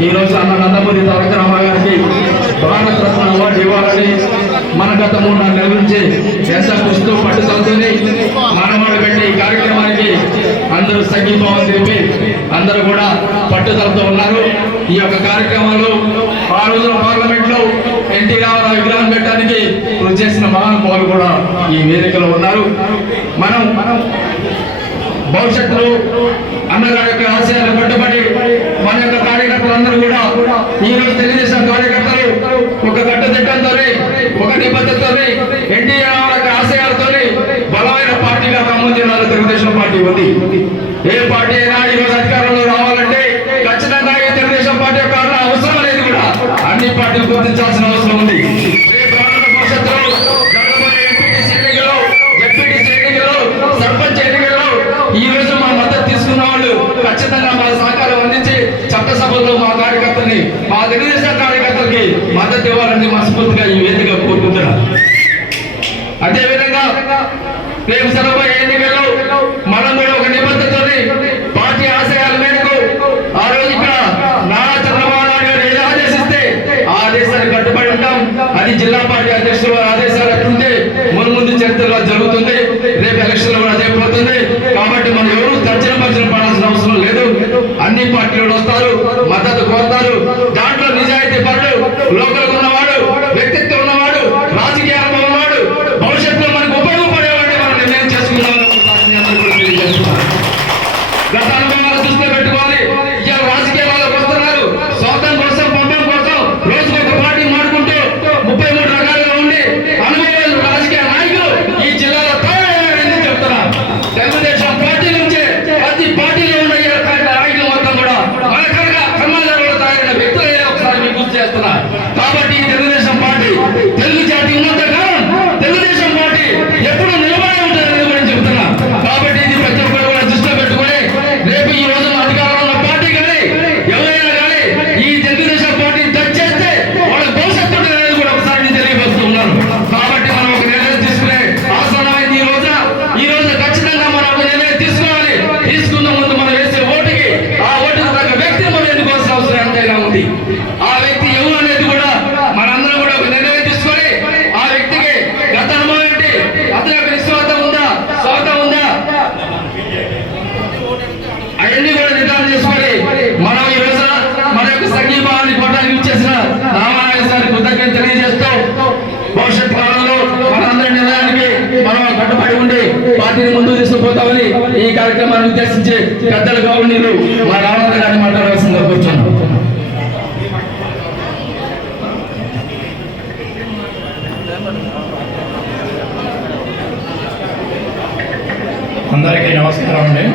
ఈరోజు అన్న నందమూరి తారక రామారావు గారికి భారత రత్న అవార్డు ఇవ్వాలని మన గత 3 నెలల నుంచి ఎంత కృషితో పట్టుదలతోని మనవాళ్ళు పెట్టే ఈ కార్యక్రమానికి అందరూ సంఘీభావం తెలిపి అందరూ కూడా పట్టుదలతో ఉన్నారు. ఈ యొక్క కార్యక్రమాలు ఆ రోజున పార్లమెంట్ లో ఎన్టీ రామారావు విగ్రహం పెట్టడానికి కృషి చేసిన మహానుభావులు కూడా ఈ వేదికలో ఉన్నారు. మనం భవిష్యత్తులో అన్నగారి యొక్క ఆశయాలు కట్టుబడి మన యొక్క కార్యకర్తలందరూ కూడా ఈ రోజు తెలుగుదేశం కార్యకర్తలు ఒక కట్టుదిట్టంతో ఒక నిబద్ధతతో ఎన్టీఆర్ యొక్క ఆశయాలతో బలమైన పార్టీగా ఖమ్మం జిల్లాలో తెలుగుదేశం పార్టీ ఉంది. ఏ పార్టీ అయినా ఈ రోజు అధికారంలో రావాలంటే ఖచ్చితంగా ఈ తెలుగుదేశం పార్టీ యొక్క అవసరం అనేది కూడా అన్ని పార్టీలు గుర్తించాల్సిన అవసరం ఉంది. ఈ రోజు మా మద్దతు తీసుకున్న వాళ్ళు ఖచ్చితంగా మా సహకారం అందించి చట్టసభలో మా కార్యకర్తల్ని మా తెలుగుదేశం కార్యకర్తలకి మద్దతు ఇవ్వాలని మనస్ఫూర్తిగా ఈ వేదిక కోరుకుంటున్నాను. అదేవిధంగా రేపు జరగబోయే ఎన్నికల్లో మనం కూడా ఒక నిబద్ధతతోని పార్టీ ఆశయాల మేరకు ఆ రోజు ఇక్కడ నారా చంద్రబాబు నాయుడు గారు ఏది ఆదేశిస్తే ఆ ఆదేశానికి కట్టుబడి ఉంటాం. అది జిల్లా పార్టీ అధ్యక్షులు వారి ఆదేశాలు అట్లుంటే ముందు చరిత్రలో జరుగుతుంది. రేపు ఎలక్షన్ కూడా అదే పోతుంది. కాబట్టి మనం ఎవరు తర్జన పడాల్సిన అవసరం లేదు. అన్ని పార్టీలు వస్తారు, మద్దతు కోరుతారు. దాంట్లో నిజాయితీ పరుడు, లోకల్ ఉన్నవాడు, వ్యక్తిత్వం ఉన్నవాడు, రాజకీయ అనుభవం ఉన్నవాడు, భవిష్యత్తులో మనకు ఉపయోగపడేవాడిని మనం నిర్ణయం చేసుకున్నామని గత అనుభవాలు దృష్టిలో పెట్టుకోవాలి. ఇలా రాజకీయాలకు వస్తున్నారు, స్వార్థం కోసం, పంపం కోసం రోజుకు ఒక పార్టీ మాడుకుంటూ 33 రకాలుగా ఉండి అనుభవాలు రాజకీయ నాయకులు ఈ జిల్లాలో తయారని చెప్తున్నారు. తెలుగుదేశం పార్టీ నుంచే ప్రతి పార్టీలో ఉన్న నాయకులు మొత్తం కూడా మన సమాజంలో తయారైన వ్యక్తులే ఒకసారి మీకు గుర్తు చేస్తున్నారు. కాబట్టి తెలుగుదేశం పార్టీ తెలుగు జాతి ఉన్నంత కాలం తెలుగుదేశం పార్టీ ఎప్పుడు నిలబడే ఉంటుందని కూడా చెప్తున్నా. కాబట్టి ఇది ప్రతి ఒక్కరు కూడా దృష్టిలో పెట్టుకుని రేపు ఈ రోజు అధికారంలో ఉన్న పార్టీ కానీ ఎవరైనా కానీ ఈ తెలుగుదేశం పార్టీని టచ్ చేస్తే వాళ్ళ భవిష్యత్తు అనేది కూడా ఒకసారి తెలియపరుస్తూ ఉన్నారు. కాబట్టి మనం ఒక నిర్ణయం తీసుకునే ఆసనమైంది. ఈ రోజు ఖచ్చితంగా మనం ఒక నిర్ణయం తీసుకోవాలి. తీసుకున్న ముందు మనం వేసే ఓటుకి ఆ ఓటుకు తగ్గ వ్యక్తిని మనం ఎన్నుకోవాల్సిన అవసరం ఎంతైనా ఉంది. ఆ వ్యక్తి ఎవరు అనేది కూడా మనందరం కూడా ఒక నిర్ణయం తీసుకొని ఆ వ్యక్తికి గత అనుభవం ఏంటి, అతని యొక్క నిస్వార్థం ఉందా, స్వార్థం ఉందా, అవన్నీ కూడా నిర్ధారణ చేసుకొని మనం ఈ రోజున మన యొక్క సంఘీభావాన్ని కోటానికి ఇచ్చేసిన రామారాయ సారి కృతజ్ఞత తెలియజేస్తూ భవిష్యత్ కాలంలో మనందరి నిర్ణయానికి మనం కట్టుబడి ఉండి పార్టీని ముందుకు తీసుకుపోతామని ఈ కార్యక్రమాన్ని ఉద్దేశించి పెద్దలు గౌరవనీయులు మా రామారాయ గారిని మాట్లాడవలసిందిగా కూర్చున్నాం. అందరికీ నమస్కారం అండి.